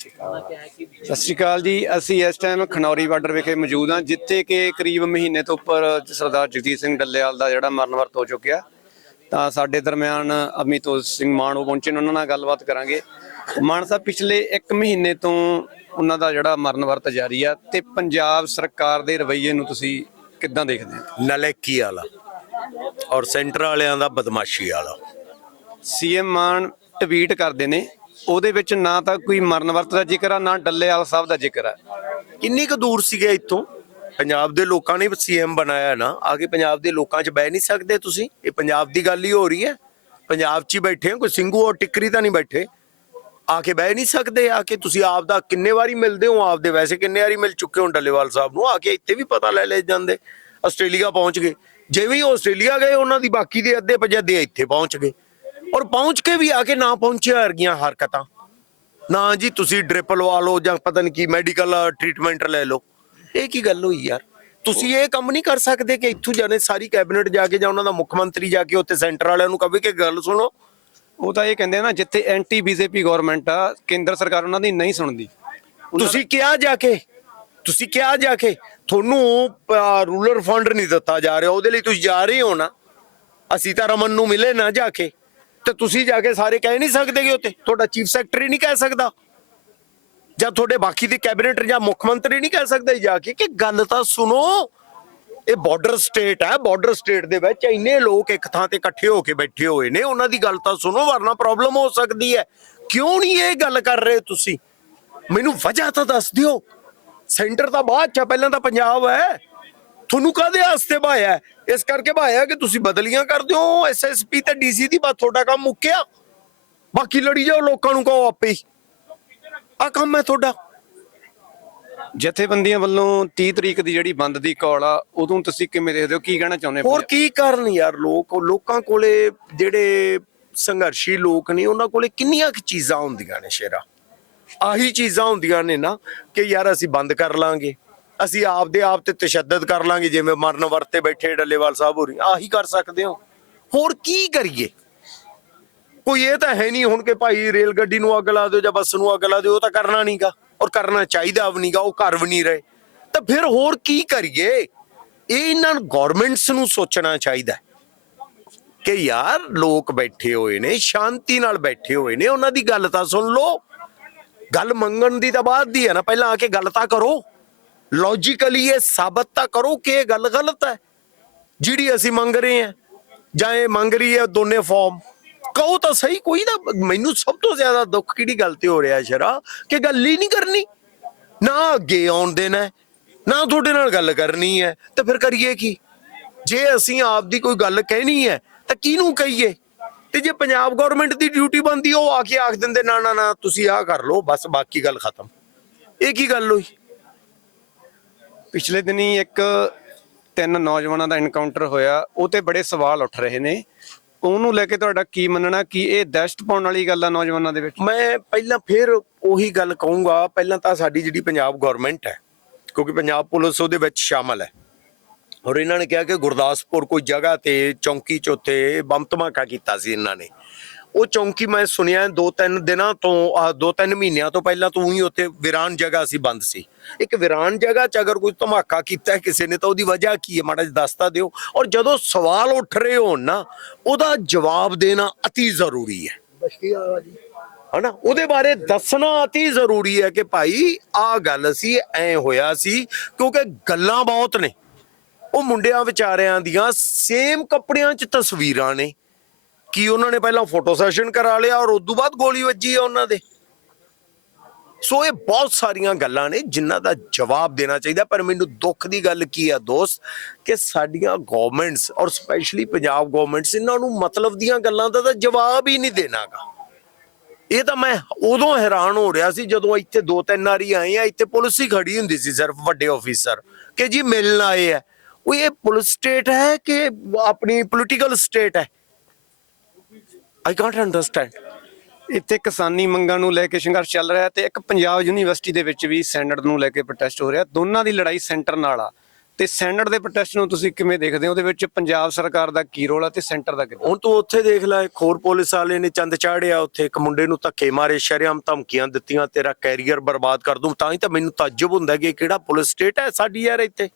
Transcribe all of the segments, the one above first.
ਸਤਿ ਸ਼੍ਰੀ ਅਕਾਲ। ਜੀ। ਅਸੀਂ ਇਸ ਟਾਈਮ ਖਨੌਰੀ ਬਾਰਡਰ ਵਿਖੇ ਮੌਜੂਦ ਹਾਂ ਜਿੱਥੇ ਕਿ ਕਰੀਬ ਮਹੀਨੇ ਤੋਂ ਉੱਪਰ ਸਰਦਾਰ ਜਗਜੀਤ ਸਿੰਘ ਡੱਲੇਵਾਲ ਦਾ ਜਿਹੜਾ ਮਰਨ ਵਰਤ ਹੋ ਚੁੱਕਿਆ। ਤਾਂ ਸਾਡੇ ਦਰਮਿਆਨ ਅਮਿਤੋਜ ਸਿੰਘ ਮਾਨ ਉਹ ਪਹੁੰਚੇ ਨੇ ਉਹਨਾਂ ਨਾਲ ਗੱਲਬਾਤ ਕਰਾਂਗੇ। ਮਾਨ ਸਾਹਿਬ ਪਿਛਲੇ 1 ਮਹੀਨੇ ਤੋਂ ਉਹਨਾਂ ਦਾ ਜਿਹੜਾ ਮਰਨ ਵਰਤ ਜਾਰੀ ਆ ਤੇ ਪੰਜਾਬ ਸਰਕਾਰ ਦੇ ਰਵੱਈਏ ਨੂੰ ਤੁਸੀਂ ਕਿੱਦਾਂ ਦੇਖਦੇ ਹੋ? ਨਲੇਕੀ ਵਾਲਾ ਔਰ ਸੈਂਟਰ ਵਾਲਿਆਂ ਦਾ ਬਦਮਾਸ਼ੀ ਵਾਲਾ ਸੀਐਮ ਮਾਨ ਟਵੀਟ ਕਰਦੇ ਨੇ ਉਹਦੇ ਵਿੱਚ ਨਾ ਤਾਂ ਕੋਈ ਮਰਨ ਵਰਤ ਦਾ ਜ਼ਿਕਰ ਆ ਨਾ ਡੱਲੇਵਾਲ ਸਾਹਿਬ ਦਾ ਜ਼ਿਕਰ ਆ। ਕਿੰਨੀ ਕੁ ਦੂਰ ਸੀਗੇ ਇੱਥੋਂ? ਪੰਜਾਬ ਦੇ ਲੋਕਾਂ ਨੇ ਸੀਐਮ ਬਣਾਇਆ ਨਾ ਆ ਕੇ ਪੰਜਾਬ ਦੇ ਲੋਕਾਂ 'ਚ ਬਹਿ ਨਹੀਂ ਸਕਦੇ ਤੁਸੀਂ। ਇਹ ਪੰਜਾਬ ਦੀ ਗੱਲ ਹੀ ਹੋ ਰਹੀ ਹੈ। ਪੰਜਾਬ 'ਚ ਹੀ ਬੈਠੇ ਹੋ ਕੋਈ ਸਿੰਘੂ ਔਰ ਟਿੱਕਰੀ ਤਾਂ ਨਹੀਂ ਬੈਠੇ। ਆ ਕੇ ਬਹਿ ਨਹੀਂ ਸਕਦੇ ਆ ਕੇ ਤੁਸੀਂ ਆਪ ਦਾ ਕਿੰਨੇ ਵਾਰੀ ਮਿਲਦੇ ਹੋ ਆਪ ਦੇ ਵੈਸੇ ਕਿੰਨੇ ਵਾਰੀ ਮਿਲ ਚੁੱਕੇ ਹੋ ਡੱਲੇਵਾਲ ਸਾਹਿਬ ਨੂੰ? ਆ ਕੇ ਇੱਥੇ ਵੀ ਪਤਾ ਲੈ ਲੈ ਜਾਂਦੇ। ਆਸਟ੍ਰੇਲੀਆ ਪਹੁੰਚ ਗਏ। ਜਿਵੇਂ ਹੀ ਆਸਟ੍ਰੇਲੀਆ ਗਏ ਉਹਨਾਂ ਦੀ ਬਾਕੀ ਦੇ ਅੱਧੇ ਪਜੱਦੇ ਇੱਥੇ ਪਹੁੰਚ ਗਏ। ਔਰ ਪਹੁੰਚ ਕੇ ਵੀ ਆ ਕੇ ਨਾ ਪਹੁੰਚਿਆ ਵਰਗੀਆਂ ਹਰਕਤਾਂ। ਨਾ ਜੀ ਤੁਸੀਂ ਡ੍ਰਿਪ ਲਵਾ ਲਓ ਜਾਂ ਪਤਾ ਨਹੀਂ ਕੀ ਮੈਡੀਕਲ ਟ੍ਰੀਟਮੈਂਟ ਲੈ ਲਓ। ਇਹ ਕੀ ਗੱਲ ਹੋਈ ਯਾਰ? ਤੁਸੀਂ ਇਹ ਕੰਮ ਨਹੀਂ ਕਰ ਸਕਦੇ ਕਿ ਇੱਥੋਂ ਜਾਣੇ ਸਾਰੀ ਕੈਬਨਿਟ ਜਾ ਕੇ ਜਾਂ ਉਹਨਾਂ ਦਾ ਮੁੱਖ ਮੰਤਰੀ ਜਾ ਕੇ ਉੱਥੇ ਸੈਂਟਰ ਵਾਲਿਆਂ ਨੂੰ ਕਹੇ ਕਿ ਗੱਲ ਸੁਣੋ। ਉਹ ਤਾਂ ਇਹ ਕਹਿੰਦੇ ਆ ਨਾ ਜਿੱਥੇ ਐਂਟੀ ਬੀਜੇਪੀ ਗਵਰਨਮੈਂਟ ਆ ਕੇਂਦਰ ਸਰਕਾਰ ਉਹਨਾਂ ਦੀ ਨਹੀਂ ਸੁਣਦੀ। ਤੁਸੀਂ ਕਿਹਾ ਜਾ ਕੇ? ਤੁਸੀਂ ਕਿਹਾ ਜਾ ਕੇ? ਤੁਹਾਨੂੰ ਰੂਲਰ ਫੰਡ ਨਹੀਂ ਦਿੱਤਾ ਜਾ ਰਿਹਾ ਉਹਦੇ ਲਈ ਤੁਸੀਂ ਜਾ ਰਹੇ ਹੋ ਨਾ। ਅਸੀਂ ਤਾਂ ਰਮਨ ਨੂੰ ਮਿਲੇ ਨਾ ਜਾ ਕੇ। ਤੇ ਤੁਸੀਂ ਜਾ ਕੇ ਸਾਰੇ ਕਹਿ ਨਹੀਂ ਸਕਦੇ ਕਿ ਉੱਥੇ ਤੁਹਾਡਾ ਚੀਫ ਸੈਕਟਰੀ ਨਹੀਂ ਕਹਿ ਸਕਦਾ। ਜਾਂ ਤੁਹਾਡੇ ਬਾਕੀ ਦੇ ਕੈਬਨਿਟ ਜਾਂ ਮੁੱਖ ਮੰਤਰੀ ਨਹੀਂ ਕਹਿ ਸਕਦੇ ਜਾ ਕੇ ਕਿ ਗੱਲ ਤਾਂ ਸੁਣੋ। ਇਹ ਬਾਰਡਰ ਸਟੇਟ ਹੈ ਬਾਰਡਰ ਸਟੇਟ ਦੇ ਵਿੱਚ ਇੰਨੇ ਲੋਕ ਇੱਕ ਥਾਂ ਤੇ ਇਕੱਠੇ ਹੋ ਕੇ ਬੈਠੇ ਹੋਏ ਨੇ, ਉਹਨਾਂ ਦੀ ਗੱਲ ਤਾਂ ਸੁਣੋ, ਵਰਨਾ ਪ੍ਰੋਬਲਮ ਹੋ ਸਕਦੀ ਹੈ। ਕਿਉਂ ਨਹੀਂ ਇਹ ਗੱਲ ਕਰ ਰਹੇ ਤੁਸੀਂ? ਮੈਨੂੰ ਵਜ੍ਹਾ ਤਾਂ ਦੱਸ ਦਿਓ। ਸੈਂਟਰ ਤਾਂ ਬਾਅਦ ਚ ਪਹਿਲਾਂ ਤਾਂ ਪੰਜਾਬ ਹੈ। ਤੁਹਾਨੂੰ ਕਾਹਦੇ ਵਾਸਤੇ ਭਾਇਆ ਹੈ? ਇਸ ਕਰਕੇ ਭਾਇਆ ਕਿ ਤੁਸੀਂ ਬਦਲੀਆਂ ਕਰ ਦਿਓ ਐਸਐਸਪੀ ਤੇ ਡੀਸੀ ਦੀ ਬਾਤ ਤੁਹਾਡਾ ਕੰਮ ਮੁੱਕਿਆ। ਬਾਕੀ ਲੜੀ ਜਾਓ ਲੋਕਾਂ ਨੂੰ ਕਹੋ ਆਪੇ ਹੀ। ਆ ਕੰਮ ਹੈ ਤੁਹਾਡਾ। ਜਥੇਬੰਦੀਆਂ ਵੱਲੋਂ 30 ਤਰੀਕ ਦੀ ਜਿਹੜੀ ਬੰਦ ਦੀ ਕਾਲ ਆ ਉਦੋਂ ਤੁਸੀਂ ਕਿਵੇਂ ਦੇਖਦੇ ਹੋ? ਕੀ ਕਹਿਣਾ ਚਾਹੁੰਦੇ ਹੋ ਹੋਰ ਕੀ ਕਰਨ ਯਾਰ ਲੋਕ? ਲੋਕਾਂ ਕੋਲੇ ਜਿਹੜੇ ਸੰਘਰਸ਼ੀ ਲੋਕ ਨੇ ਉਹਨਾਂ ਕੋਲੇ ਕਿੰਨੀਆਂ ਕੁ ਚੀਜ਼ਾਂ ਹੁੰਦੀਆਂ ਨੇ ਸ਼ੇਰਾ? ਆਹੀ ਚੀਜ਼ਾਂ ਹੁੰਦੀਆਂ ਨੇ ਨਾ ਕਿ ਯਾਰ ਅਸੀਂ ਬੰਦ ਕਰ ਲਾਂਗੇ। ਅਸੀਂ ਆਪਦੇ ਆਪ ਤੇ ਤਸ਼ੱਦਦ ਕਰ ਲਾਂਗੇ, ਜਿਵੇਂ ਮਰਨ ਵਰਤੇ ਬੈਠੇ ਡੱਲੇਵਾਲ ਸਾਹਿਬ ਹੋਰੀ, ਆਹੀ ਕਰ ਸਕਦੇ ਹੋ। ਹੋਰ ਕੀ ਕਰੀਏ? ਕੋਈ ਇਹ ਤਾਂ ਹੈ ਨਹੀਂ ਹੁਣ ਕਿ ਭਾਈ ਰੇਲ ਗੱਡੀ ਨੂੰ ਅੱਗ ਲਾ ਦਿਓ ਜਾਂ ਬੱਸ ਨੂੰ ਅੱਗ ਲਾ ਦਿਓ, ਉਹ ਤਾਂ ਕਰਨਾ ਨਹੀਂਗਾ ਔਰ ਕਰਨਾ ਚਾਹੀਦਾ ਵੀ ਨਹੀਂਗਾ ਉਹ ਕਰ ਵੀ ਨਹੀਂ ਰਹੇ। ਤਾਂ ਫਿਰ ਹੋਰ ਕੀ ਕਰੀਏ? ਇਹ ਇਹਨਾਂ ਗਵਰਨਮੈਂਟਸ ਨੂੰ ਸੋਚਣਾ ਚਾਹੀਦਾ ਕਿ ਯਾਰ ਲੋਕ ਬੈਠੇ ਹੋਏ ਨੇ, ਸ਼ਾਂਤੀ ਨਾਲ ਬੈਠੇ ਹੋਏ ਨੇ, ਉਹਨਾਂ ਦੀ ਗੱਲ ਤਾਂ ਸੁਣ ਲਓ। ਗੱਲ ਮੰਗਣ ਦੀ ਤਾਂ ਬਾਅਦ ਦੀ ਹੈ ਨਾ, ਪਹਿਲਾਂ ਆ ਕੇ ਗੱਲ ਤਾਂ ਕਰੋ। ਲੌਜੀਕਲੀ ਇਹ ਸਾਬਤ ਤਾਂ ਕਰੋ ਕਿ ਇਹ ਗੱਲ ਗਲਤ ਹੈ। ਜਿਹੜੀ ਅਸੀਂ ਮੰਗ ਰਹੇ ਹਾਂ, ਜਾਂ ਇਹ ਮੰਗ ਰਹੀ ਹੈ ਦੋਨੇ ਫਾਰਮ ਕਹੋ ਤਾਂ ਸਹੀ, ਕੋਈ ਨਾ, ਮੈਨੂੰ ਸਭ ਤੋਂ ਜ਼ਿਆਦਾ ਦੁੱਖ ਕਿਹੜੀ ਗੱਲ ਤੇ ਹੋ ਰਿਹਾ ਸ਼ਰਾ? ਕਿ ਗੱਲ ਹੀ ਨਹੀਂ ਕਰਨੀ। ਨਾ ਅੱਗੇ ਆਉਣ ਦੇਣਾ ਨਾ ਤੁਹਾਡੇ ਨਾਲ ਗੱਲ ਕਰਨੀ ਹੈ। ਤਾਂ ਫਿਰ ਕਰੀਏ ਕੀ? ਜੇ ਅਸੀਂ ਆਪ ਦੀ ਕੋਈ ਗੱਲ ਕਹਿਣੀ ਹੈ, ਤਾਂ ਕਿਹਨੂੰ ਕਹੀਏ? ਤੇ ਜੇ ਪੰਜਾਬ ਗਵਰਨਮੈਂਟ ਦੀ ਡਿਊਟੀ ਬੰਦੀ ਉਹ ਆ ਕੇ ਆਖ ਦਿੰਦੇ, ਨਾ ਨਾ ਨਾ, ਤੁਸੀਂ ਆਹ ਕਰ ਲਓ, ਬਸ ਬਾਕੀ ਗੱਲ ਖਤਮ। ਇਹ ਕੀ ਗੱਲ ਹੋਈ? ਪਿਛਲੇ ਦਿਨੀ ਇੱਕ ਤਿੰਨ ਨੌਜਵਾਨਾਂ ਦਾ ਐਨਕਾਊਂਟਰ ਹੋਇਆ, ਉਹ ਤੇ ਬੜੇ ਸਵਾਲ ਉੱਠ ਰਹੇ ਨੇ। ਉਹਨੂੰ ਲੈ ਕੇ ਤੁਹਾਡਾ ਕੀ ਮੰਨਣਾ, ਕਿ ਇਹ ਦਹਿਸ਼ਤ ਪਾਉਣ ਵਾਲੀ ਗੱਲ ਆ ਨੌਜਵਾਨਾਂ ਦੇ ਵਿੱਚ? ਮੈਂ ਪਹਿਲਾਂ ਫਿਰ ਉਹੀ ਗੱਲ ਕਹੂੰਗਾ, ਪਹਿਲਾਂ ਤਾਂ ਸਾਡੀ ਜਿਹੜੀ ਪੰਜਾਬ ਗਵਰਨਮੈਂਟ ਹੈ, ਕਿਉਂਕਿ ਪੰਜਾਬ ਪੁਲਿਸ ਉਹਦੇ ਵਿੱਚ ਸ਼ਾਮਲ ਹੈ। ਔਰ ਇਹਨਾਂ ਨੇ ਕਿਹਾ ਕਿ ਗੁਰਦਾਸਪੁਰ ਕੋਈ ਜਗ੍ਹਾ ਤੇ ਚੌਂਕੀ ਚ ਉੱਥੇ ਬੰਬ ਧਮਾਕਾ ਕੀਤਾ ਸੀ ਇਹਨਾਂ ਨੇ। ਉਹ ਚੌਂਕੀ ਮੈਂ ਸੁਣਿਆ ਦੋ ਤਿੰਨ ਦਿਨਾਂ ਤੋਂ ਆਹ ਦੋ ਤਿੰਨ ਮਹੀਨਿਆਂ ਤੋਂ ਪਹਿਲਾਂ ਤੋਂ ਹੀ ਉੱਥੇ ਵਿਰਾਨ ਜਗ੍ਹਾ ਸੀ ਬੰਦ ਸੀ। ਇੱਕ ਵਿਰਾਨ ਜਗ੍ਹਾ 'ਚ ਅਗਰ ਕੋਈ ਧਮਾਕਾ ਕੀਤਾ ਹੈ ਕਿਸੇ ਨੇ ਤਾਂ ਉਹਦੀ ਵਜ੍ਹਾ ਕੀ ਹੈ? ਮਾੜਾ ਜਿਹਾ ਦੱਸਤਾ ਦਿਓ। ਔਰ ਜਦੋਂ ਸਵਾਲ ਉੱਠ ਰਹੇ ਹੋਣ ਨਾ ਉਹਦਾ ਜਵਾਬ ਦੇਣਾ ਅਤੀ ਜ਼ਰੂਰੀ ਹੈ। ਹਨਾ? ਉਹਦੇ ਬਾਰੇ ਦੱਸਣਾ ਅਤੀ ਜ਼ਰੂਰੀ ਹੈ ਕਿ ਭਾਈ ਆ ਗੱਲ ਸੀ ਐ ਹੋਇਆ ਸੀ ਕਿਉਂਕਿ ਗੱਲਾਂ ਬਹੁਤ ਨੇ। ਉਹ ਮੁੰਡਿਆਂ ਵਿਚਾਰਿਆਂ ਦੀਆਂ ਸੇਮ ਕੱਪੜਿਆਂ 'ਚ ਤਸਵੀਰਾਂ ਨੇ। ਕੀ ਉਹਨਾਂ ਨੇ ਪਹਿਲਾਂ ਫੋਟੋ ਸੈਸ਼ਨ ਕਰਾ ਲਿਆ ਔਰ ਉਸ ਤੋਂ ਬਾਅਦ ਗੋਲੀ ਵੱਜੀ ਆ ਉਹਨਾਂ ਦੇ? ਸੋ ਇਹ ਬਹੁਤ ਸਾਰੀਆਂ ਗੱਲਾਂ ਨੇ ਜਿਨ੍ਹਾਂ ਦਾ ਜਵਾਬ ਦੇਣਾ ਚਾਹੀਦਾ, ਪਰ ਮੈਨੂੰ ਦੁੱਖ ਦੀ ਗੱਲ ਕੀ ਆ ਦੋਸਤ ਕਿ ਸਾਡੀਆਂ ਗਵਰਨਮੈਂਟਸ ਔਰ ਸਪੈਸ਼ਲੀ ਪੰਜਾਬ ਗਵਰਨਮੈਂਟਸ ਇਹਨਾਂ ਨੂੰ ਮਤਲਬ ਦੀਆਂ ਗੱਲਾਂ ਦਾ ਤਾਂ ਜਵਾਬ ਹੀ ਨਹੀਂ ਦੇਣਾਗਾ। ਇਹ ਤਾਂ ਮੈਂ ਉਦੋਂ ਹੈਰਾਨ ਹੋ ਰਿਹਾ ਸੀ ਜਦੋਂ ਇੱਥੇ ਦੋ ਤਿੰਨ ਵਾਰੀ ਆਏ ਆ, ਇੱਥੇ ਪੁਲਿਸ ਹੀ ਖੜੀ ਹੁੰਦੀ ਸੀ ਸਿਰਫ ਵੱਡੇ ਆਫੀਸਰ ਕਿ ਜੀ ਮਿਲਣ ਆਏ ਆ। ਉਹ ਇਹ ਪੁਲਿਸ ਸਟੇਟ ਹੈ ਕਿ ਆਪਣੀ ਪੋਲੀਟੀਕਲ ਸਟੇਟ ਹੈ? ਆਈ ਕਾਂਟ ਅੰਡਰਸਟੈਂਡ ਇੱਥੇ ਕਿਸਾਨੀ ਮੰਗਾਂ ਨੂੰ ਲੈ ਕੇ ਸੰਘਰਸ਼ ਚੱਲ ਰਿਹਾ ਤੇ ਇੱਕ ਪੰਜਾਬ ਯੂਨੀਵਰਸਿਟੀ ਦੇ ਵਿੱਚ ਵੀ ਸੈਨੇਟ ਨੂੰ ਲੈ ਕੇ ਪ੍ਰੋਟੈਸਟ ਹੋ ਰਿਹਾ। ਦੋਨਾਂ ਦੀ ਲੜਾਈ ਸੈਂਟਰ ਨਾਲ ਆ। ਤੇ ਸੈਨੇਟ ਦੇ ਪ੍ਰੋਟੈਸਟ ਨੂੰ ਤੁਸੀਂ ਕਿਵੇਂ ਦੇਖਦੇ ਹੋ? ਉਹਦੇ ਵਿੱਚ ਪੰਜਾਬ ਸਰਕਾਰ ਦਾ ਕੀ ਰੋਲ ਹੈ ਤੇ ਸੈਂਟਰ ਦਾ ਕਿੰਨਾ ਹੁਣ ਤੂੰ ਉੱਥੇ ਦੇਖ ਲੈ ਇੱਕ ਹੋਰ ਪੁਲਿਸ ਵਾਲੇ ਨੇ ਚੰਦ ਚਾੜਿਆ ਉੱਥੇ। ਇੱਕ ਮੁੰਡੇ ਨੂੰ ਧੱਕੇ ਮਾਰੇ ਸ਼ਰੇਆਮ ਧਮਕੀਆਂ ਦਿੱਤੀਆਂ ਤੇਰਾ ਕੈਰੀਅਰ ਬਰਬਾਦ ਕਰ ਦੂੰ। ਤਾਂ ਹੀ ਤਾਂ ਮੈਨੂੰ ਤਾਜਬ ਹੁੰਦਾ ਕਿ ਇਹ ਕਿਹੜਾ ਪੁਲਿਸ ਸਟੇਟ ਹੈ ਸਾਡੀ ਯਾਰ ਇੱਥੇ।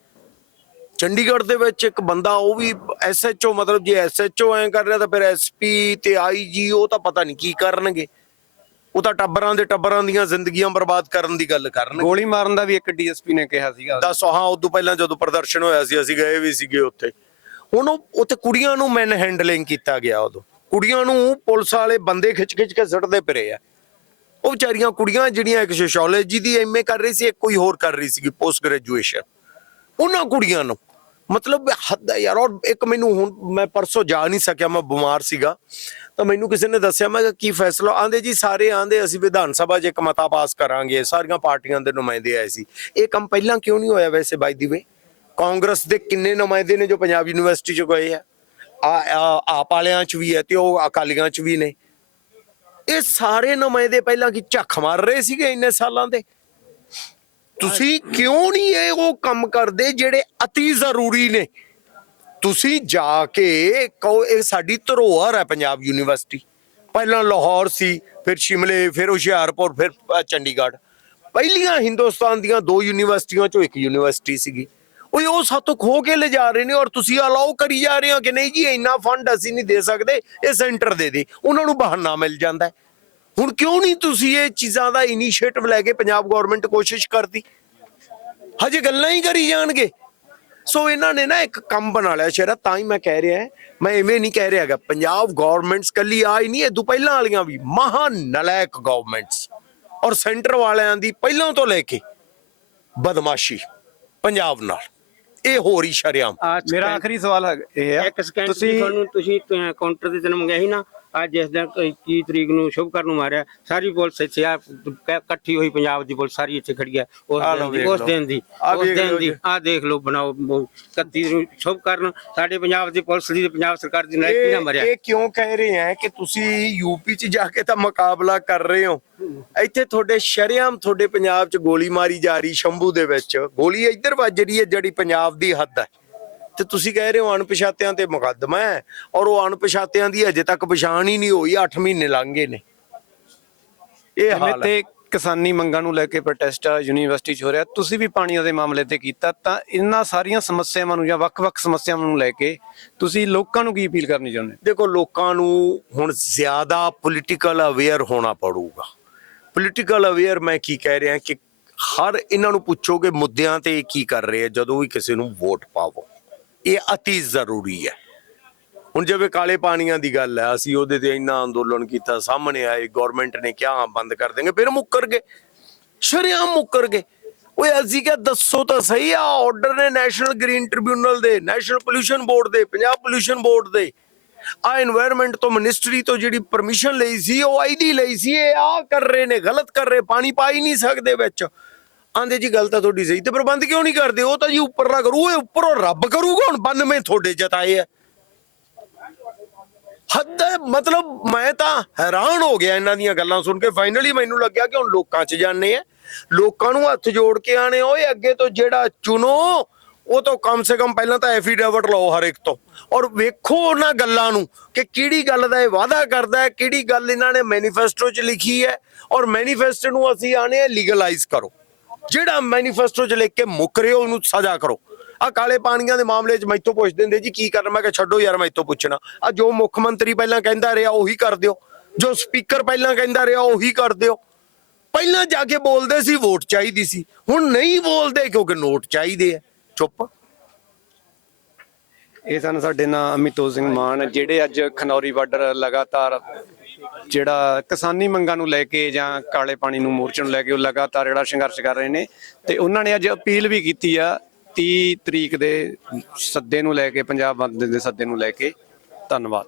ਚੰਡੀਗੜ੍ਹ ਦੇ ਵਿੱਚ ਇੱਕ ਬੰਦਾ ਉਹ ਵੀ ਐਸਐਚਓ ਮਤਲਬ ਜੇ ਐਸਐਚਓ ਐ ਕਰ ਰਿਹਾ ਤਾਂ ਫਿਰ ਐਸਪੀ ਤੇ ਆਈਜੀ ਉਹ ਤਾਂ ਪਤਾ ਨਹੀਂ ਕੀ ਕਰਨਗੇ। ਉਹ ਤਾਂ ਟੱਬਰਾਂ ਦੇ ਟੱਬਰਾਂ ਦੀਆਂ ਜ਼ਿੰਦਗੀਆਂ ਬਰਬਾਦ ਕਰਨ ਦੀ ਗੱਲ ਕਰਨਗੇ। ਗੋਲੀ ਮਾਰਨ ਦਾ ਵੀ ਇੱਕ ਡੀਐਸਪੀ ਨੇ ਕਿਹਾ ਸੀਗਾ। ਦੱਸ ਹਾਂ ਉਦੋਂ ਪਹਿਲਾਂ ਜਦੋਂ ਪ੍ਰਦਰਸ਼ਨ ਹੋਇਆ ਸੀ ਅਸੀਂ ਗਏ ਵੀ ਸੀਗੇ ਉੱਥੇ। ਹੁਣ ਉੱਥੇ ਕੁੜੀਆਂ ਨੂੰ ਮੈਨ ਹੈਂਡਲਿੰਗ ਕੀਤਾ ਗਿਆ ਉਦੋਂ। ਕੁੜੀਆਂ ਨੂੰ ਪੁਲਿਸ ਵਾਲੇ ਬੰਦੇ ਖਿੱਚ ਖਿੱਚ ਕੇ ਸੁੱਟਦੇ ਫਿਰੇ ਆ। ਉਹ ਵਿਚਾਰੀਆਂ ਕੁੜੀਆਂ ਜਿਹੜੀਆਂ ਇੱਕ ਸੋਸ਼ੀਓਲੋਜੀ ਦੀ ਐਮਏ ਕਰ ਰਹੀ ਸੀ ਇੱਕ ਕੋਈ ਹੋਰ ਕਰ ਰਹੀ ਸੀਗੀ ਪੋਸਟ ਗ੍ਰੈਜੂਏਸ਼ਨ ਉਹਨਾਂ ਕੁੜੀਆਂ ਨੂੰ। ਮਤਲਬ ਹੱਦ ਹੈ ਯਾਰ, ਔਰ ਇੱਕ ਮੈਨੂੰ ਹੁਣ ਮੈਂ ਪਰਸੋਂ ਜਾ ਨਹੀਂ ਸਕਿਆ, ਮੈਂ ਬਿਮਾਰ ਸੀਗਾ। ਤਾਂ ਮੈਨੂੰ ਕਿਸੇ ਨੇ ਦੱਸਿਆ, ਮੈਂ ਕੀ ਫੈਸਲਾ? ਆਂਦੇ ਜੀ, ਸਾਰੇ ਆਂਦੇ, ਅਸੀਂ ਵਿਧਾਨ ਸਭਾ 'ਚ ਇੱਕ ਮਤਾ ਪਾਸ ਕਰਾਂਗੇ। ਸਾਰੀਆਂ ਪਾਰਟੀਆਂ ਦੇ ਨੁਮਾਇੰਦੇ ਆਏ ਸੀ। ਇਹ ਕੰਮ ਪਹਿਲਾਂ ਕਿਉਂ ਨਹੀਂ ਹੋਇਆ ਵੈਸੇ ਬਾਈ ਦੀ ਵੇ? ਕਾਂਗਰਸ ਦੇ ਕਿੰਨੇ ਨੁਮਾਇੰਦੇ ਨੇ ਜੋ ਪੰਜਾਬ ਯੂਨੀਵਰਸਿਟੀ 'ਚ ਗਏ ਆ? ਆ, ਆ- ਆਪ ਵਾਲਿਆਂ 'ਚ ਵੀ ਹੈ ਤੇ ਉਹ ਅਕਾਲੀਆਂ 'ਚ ਵੀ ਨੇ। ਇਹ ਸਾਰੇ ਨੁਮਾਇੰਦੇ ਪਹਿਲਾਂ ਕੀ ਝੱਖ ਮਾਰ ਰਹੇ ਸੀਗੇ ਇੰਨੇ ਸਾਲਾਂ ਦੇ? ਤੁਸੀਂ ਕਿਉਂ ਨਹੀਂ ਇਹ ਉਹ ਕੰਮ ਕਰਦੇ ਜਿਹੜੇ ਅਤੀ ਜ਼ਰੂਰੀ ਨੇ? ਤੁਸੀਂ ਜਾ ਕੇ ਕਹੋ, ਇਹ ਸਾਡੀ ਧਰੋਹਰ ਹੈ ਪੰਜਾਬ ਯੂਨੀਵਰਸਿਟੀ। ਪਹਿਲਾਂ ਲਾਹੌਰ ਸੀ, ਫਿਰ ਸ਼ਿਮਲੇ, ਫਿਰ ਹੁਸ਼ਿਆਰਪੁਰ, ਫਿਰ ਚੰਡੀਗੜ੍ਹ। ਪਹਿਲੀਆਂ ਹਿੰਦੁਸਤਾਨ ਦੀਆਂ ਦੋ ਯੂਨੀਵਰਸਿਟੀਆਂ ਚੋਂ ਇੱਕ ਯੂਨੀਵਰਸਿਟੀ ਸੀਗੀ। ਉਹ ਉਹ ਸਾਤੋਂ ਖੋ ਕੇ ਲੈ ਜਾ ਰਹੇ ਨੇ ਔਰ ਤੁਸੀਂ ਅਲਾਉ ਕਰੀ ਜਾ ਰਹੇ ਹੋ ਕਿ ਨਹੀਂ ਜੀ, ਇੰਨਾ ਫੰਡ ਅਸੀਂ ਨਹੀਂ ਦੇ ਸਕਦੇ, ਇਹ ਸੈਂਟਰ ਦੇ ਦੇ। ਉਹਨਾਂ ਨੂੰ ਬਹਾਨਾ ਮਿਲ ਜਾਂਦਾ ਹੈ। ਹੁਣ ਕਿਉਂ ਨਹੀਂ ਤੁਸੀਂ ਇਹ ਚੀਜ਼ਾਂ ਦਾ ਇਨੀਸ਼ੀਏਟਿਵ ਲੈ ਕੇ ਪੰਜਾਬ ਗਵਰਨਮੈਂਟ ਕੋਸ਼ਿਸ਼ ਕਰਦੀ? ਹਜੇ ਗੱਲਾਂ ਹੀ ਕਰੀ ਜਾਣਗੇ। ਸੋ ਇਹਨਾਂ ਨੇ ਨਾ ਇੱਕ ਕੰਮ ਬਣਾ ਲਿਆ ਸ਼ੇਰਾ ਤਾਂ ਹੀ ਮੈਂ ਕਹਿ ਰਿਹਾ ਮੈਂ ਐਵੇਂ ਨਹੀਂ ਕਹਿ ਰਿਹਾਗਾ ਪੰਜਾਬ ਗਵਰਨਮੈਂਟਸ ਕੱਲੀ ਆ ਹੀ ਨਹੀਂ ਇਹ ਤੋਂ ਪਹਿਲਾਂ ਵਾਲੀਆਂ ਵੀ ਮਹਾ ਨਲਾਇਕ ਗਵਰਨਮੈਂਟਸ ਔਰ ਸੈਂਟਰ ਵਾਲਿਆਂ ਦੀ ਪਹਿਲਾਂ ਤੋਂ ਲੈ ਕੇ ਬਦਮਾਸ਼ੀ ਪੰਜਾਬ ਨਾਲ। ਇਹ ਹੋਰ ਹੀ ਸ਼ਰਿਆਮ। ਮੇਰਾ ਆਖਰੀ ਸਵਾਲ ਹੈ ਇਹ ਹੈ ਇੱਕ ਸਕਿੰਟ ਤੁਸੀਂ ਤੁਹਾਨੂੰ ਤੁਸੀਂ ਕਾਊਂਟਰ ਤੇ ਤੈਨੂੰ ਮੰਗਿਆ ਸੀ ਨਾ ਅੱਜ ਜਿਸ ਦਿਨ 21 ਤਰੀਕ ਨੂੰ ਸ਼ੁਭਕਰ ਨੂੰ ਮਾਰਿਆ। ਸਾਰੀ ਪੁਲਿਸ ਇੱਥੇ ਆ ਕ- ਇਕੱਠੀ ਹੋਈ ਪੰਜਾਬ ਦੀ ਪੁਲਿਸ ਸਾਰੀ ਇੱਥੇ ਖੜੀ ਹੈ ਉਸ ਆਹ ਦਿਨ ਦੀ ਵੇਖ ਉਸ ਲਓ। ਦਿਨ ਦੀ ਆਹ ਉਸ ਵੇਖ ਦਿਨ ਲਓ ਦੀ ਜੀ। ਆਹ ਦੇਖ ਲਓ ਬਣਾਓ ਬ- 31 ਨੂੰ ਸ਼ੁਭਕਰਨ ਸਾਡੇ ਪੰਜਾਬ ਦੀ ਪੁਲਿਸ ਦੀ ਤੇ ਪੰਜਾਬ ਸਰਕਾਰ ਦੀ ਨਾਇਕ ਨਾ ਇਹ ਮਰਿਆ। ਇਹ ਕਿਉਂ ਕਹਿ ਰਹੇ ਹੈ ਕਿ ਤੁਸੀਂ ਯੂਪੀ ਚ ਜਾ ਕੇ ਤਾਂ ਮੁਕਾਬਲਾ ਕਰ ਰਹੇ ਹੋ? ਇੱਥੇ ਤੁਹਾਡੇ ਸ਼ਰਿਆਮ ਤੁਹਾਡੇ ਪੰਜਾਬ ਚ ਗੋਲੀ ਮਾਰੀ ਜਾ ਰਹੀ ਸ਼ੰਭੂ ਦੇ ਵਿੱਚ। ਗੋਲੀ ਇੱਧਰ ਵੱਜ ਰਹੀ ਹੈ ਜਿਹੜੀ ਪੰਜਾਬ ਦੀ ਹੱਦ ਹੈ। ਤੇ ਤੁਸੀਂ ਕਹਿ ਰਹੇ ਹੋ ਅਣਪਛਾਤਿਆਂ ਤੇ ਮੁਕੱਦਮਾ ਹੈ ਔਰ ਉਹ ਅਣਪਛਾਤਿਆਂ ਦੀ ਅਜੇ ਤੱਕ ਪਛਾਣ ਹੀ ਨਹੀਂ ਹੋਈ 8 ਮਹੀਨੇ ਲੰਘ ਗਏ ਨੇ। ਇਹ ਹਾਲ ਤੇ ਕਿਸਾਨੀ ਮੰਗਾਂ ਨੂੰ ਲੈ ਕੇ ਪ੍ਰੋਟੈਸਟ ਯੂਨੀਵਰਸਿਟੀ 'ਚ ਹੋ ਰਿਹਾ। ਤੁਸੀਂ ਵੀ ਪਾਣੀ ਦੇ ਮਾਮਲੇ ਤੇ ਕੀਤਾ ਤਾਂ ਇਹਨਾਂ ਸਾਰੀਆਂ ਸਮੱਸਿਆਵਾਂ ਨੂੰ ਜਾਂ ਵੱਖ-ਵੱਖ ਸਮੱਸਿਆਵਾਂ ਨੂੰ ਲੈ ਕੇ ਤੁਸੀਂ ਲੋਕਾਂ ਨੂੰ ਕੀ ਅਪੀਲ ਕਰਨੀ ਚਾਹੁੰਦੇ ਦੇਖੋ ਲੋਕਾਂ ਨੂੰ ਹੁਣ ਜ਼ਿਆਦਾ ਪੋਲੀਟੀਕਲ ਅਵੇਅਰ ਹੋਣਾ ਪੜੂਗਾ। ਪੋਲੀਟੀਕਲ ਅਵੇਅਰ ਮੈਂ ਕੀ ਕਹਿ ਰਿਹਾ ਕਿ ਹਰ ਇਹਨਾਂ ਨੂੰ ਪੁੱਛੋਗੇ ਮੁੱਦਿਆਂ ਤੇ ਕੀ ਕਰ ਰਹੇ ਆ ਜਦੋਂ ਵੀ ਕਿਸੇ ਨੂੰ ਵੋਟ ਪਾਵੋ। ਇਹ ਅਤੀ ਜ਼ਰੂਰੀ ਹੈ। ਹੁਣ ਜਿਵੇਂ ਕਾਲੇ ਪਾਣੀਆਂ ਦੀ ਗੱਲ ਹੈ, ਅਸੀਂ ਉਹਦੇ ਤੇ ਇੰਨਾ ਅੰਦੋਲਨ ਕੀਤਾ, ਸਾਹਮਣੇ ਆਏ ਗਵਰਨਮੈਂਟ ਨੇ ਕਿਹਾ ਬੰਦ ਕਰ ਦੇਂਗੇ ਫਿਰ ਮੁੱਕਰ ਗਏ। ਸ਼ਰਿਆਮ ਮੁੱਕਰ ਗਏ। ਓਏ, ਅਸੀਂ ਕਿਹਾ, ਦੱਸੋ ਤਾਂ ਸਹੀ ਆ ਆਰਡਰ ਨੇ ਨੈਸ਼ਨਲ ਗ੍ਰੀਨ ਟ੍ਰਿਬਿਊਨਲ ਦੇ ਨੈਸ਼ਨਲ ਪੋਲੂਸ਼ਨ ਬੋਰਡ ਦੇ, ਪੰਜਾਬ ਪੋਲੂਸ਼ਨ ਬੋਰਡ ਦੇ। ਆ এনवायरमेंट ਤੋਂ ਮਿਨਿਸਟਰੀ ਤੋਂ ਜਿਹੜੀ ਪਰਮਿਸ਼ਨ ਲਈ ਸੀ, ਉਹ ਆਈਡੀ ਲਈ ਸੀ, ਇਹ ਆ ਕਰ ਰਹੇ ਨੇ, ਗਲਤ ਕਰ ਰਹੇ, ਪਾਣੀ ਪਾ ਹੀ ਨਹੀਂ ਸਕਦੇ ਵਿੱਚ। ਆਂਦੇ ਜੀ ਗੱਲ ਤਾਂ ਤੁਹਾਡੀ ਸਹੀ ਤੇ ਪ੍ਰਬੰਧ ਕਿਉਂ ਨਹੀਂ ਕਰਦੇ? ਉਹ ਤਾਂ ਜੀ ਉੱਪਰਲਾ ਕਰੂ ਇਹ ਉੱਪਰੋਂ ਰੱਬ ਕਰੂਗਾ ਹੁਣ 92 ਤੁਹਾਡੇ ਜਤਾਏ ਆ ਹੱਦ ਹੈ, ਮਤਲਬ ਮੈਂ ਤਾਂ ਹੈਰਾਨ ਹੋ ਗਿਆ ਇਹਨਾਂ ਦੀਆਂ ਗੱਲਾਂ ਸੁਣ ਕੇ। ਫਾਈਨਲੀ ਮੈਨੂੰ ਲੱਗਿਆ ਕਿ ਹੁਣ ਲੋਕਾਂ 'ਚ ਜਾਣੇ ਆ। ਲੋਕਾਂ ਨੂੰ ਹੱਥ ਜੋੜ ਕੇ ਆਣੇ ਓਏ ਅੱਗੇ ਤੋਂ ਜਿਹੜਾ ਚੁਣੋ ਉਹ ਤੋਂ ਕਮ ਸੇ ਕਮ ਪਹਿਲਾਂ ਤਾਂ ਐਫੀਡੇਵਿਟ ਲਓ ਹਰ ਇੱਕ ਤੋਂ। ਔਰ ਵੇਖੋ ਉਹਨਾਂ ਗੱਲਾਂ ਨੂੰ ਕਿ ਕਿਹੜੀ ਗੱਲ ਦਾ ਇਹ ਵਾਅਦਾ ਕਰਦਾ ਹੈ ਕਿਹੜੀ ਗੱਲ ਇਹਨਾਂ ਨੇ ਮੈਨੀਫੈਸਟੋ 'ਚ ਲਿਖੀ ਹੈ। ਔਰ ਮੈਨੀਫੈਸਟੋ ਨੂੰ ਅਸੀਂ ਆਣੇ ਲੀਗਲਾਈਜ਼ ਕਰੋ। ਜਿਹੜਾ ਮੈਨੀਫੈਸਟੋ 'ਚ ਲਿਖ ਕੇ ਮੁੱਕ ਰਹੇ, ਉਹਨੂੰ ਸਜ਼ਾ ਕਰੋ। ਆ ਕਾਲੇ ਪਾਣੀਆਂ ਦੇ ਮਾਮਲੇ 'ਚ ਮੈਥੋਂ ਪੁੱਛ ਦਿੰਦੇ ਜੀ, ਕੀ ਕਰਨਾ? ਮੈਂ ਕਿਹਾ ਛੱਡੋ ਯਾਰ ਮੈਥੋਂ ਪੁੱਛਣਾ। ਆ ਜੋ ਮੁੱਖ ਮੰਤਰੀ ਪਹਿਲਾਂ ਕਹਿੰਦਾ ਰਿਹਾ, ਉਹੀ ਕਰ ਦਿਓ। ਜੋ ਸਪੀਕਰ ਪਹਿਲਾਂ ਕਹਿੰਦਾ ਰਿਹਾ, ਉਹੀ ਕਰ ਦਿਓ। ਪਹਿਲਾਂ ਜਾ ਕੇ ਬੋਲਦੇ ਸੀ, ਵੋਟ ਚਾਹੀਦੀ ਸੀ। ਹੁਣ ਨਹੀਂ ਬੋਲਦੇ, ਕਿਉਂਕਿ ਨੋਟ ਚਾਹੀਦੇ ਆ। ਚੁੱਪ। ਇਹ ਸਨ ਸਾਡੇ ਨਾਲ ਅਮਿਤੋ ਸਿੰਘ ਮਾਨ, ਜਿਹੜੇ ਅੱਜ ਖਨੌਰੀ ਬਾਰਡਰ ਲਗਾਤਾਰ ਜਿਹੜਾ ਕਿਸਾਨੀ ਮੰਗਾਂ ਨੂੰ ਲੈ ਕੇ ਜਾਂ ਕਾਲੇ ਪਾਣੀ ਨੂੰ ਮੋਰਚੇ ਨੂੰ ਲੈ ਕੇ ਉਹ ਲਗਾਤਾਰ ਜਿਹੜਾ ਸੰਘਰਸ਼ ਕਰ ਰਹੇ ਨੇ ਤੇ ਉਹਨਾਂ ਨੇ ਅੱਜ ਅਪੀਲ ਵੀ ਕੀਤੀ ਆ 30 ਤਰੀਕ ਦੇ ਸੱਦੇ ਨੂੰ ਲੈ ਕੇ, ਪੰਜਾਬ ਬੰਦ ਦੇ ਸੱਦੇ ਨੂੰ ਲੈ ਕੇ। ਧੰਨਵਾਦ।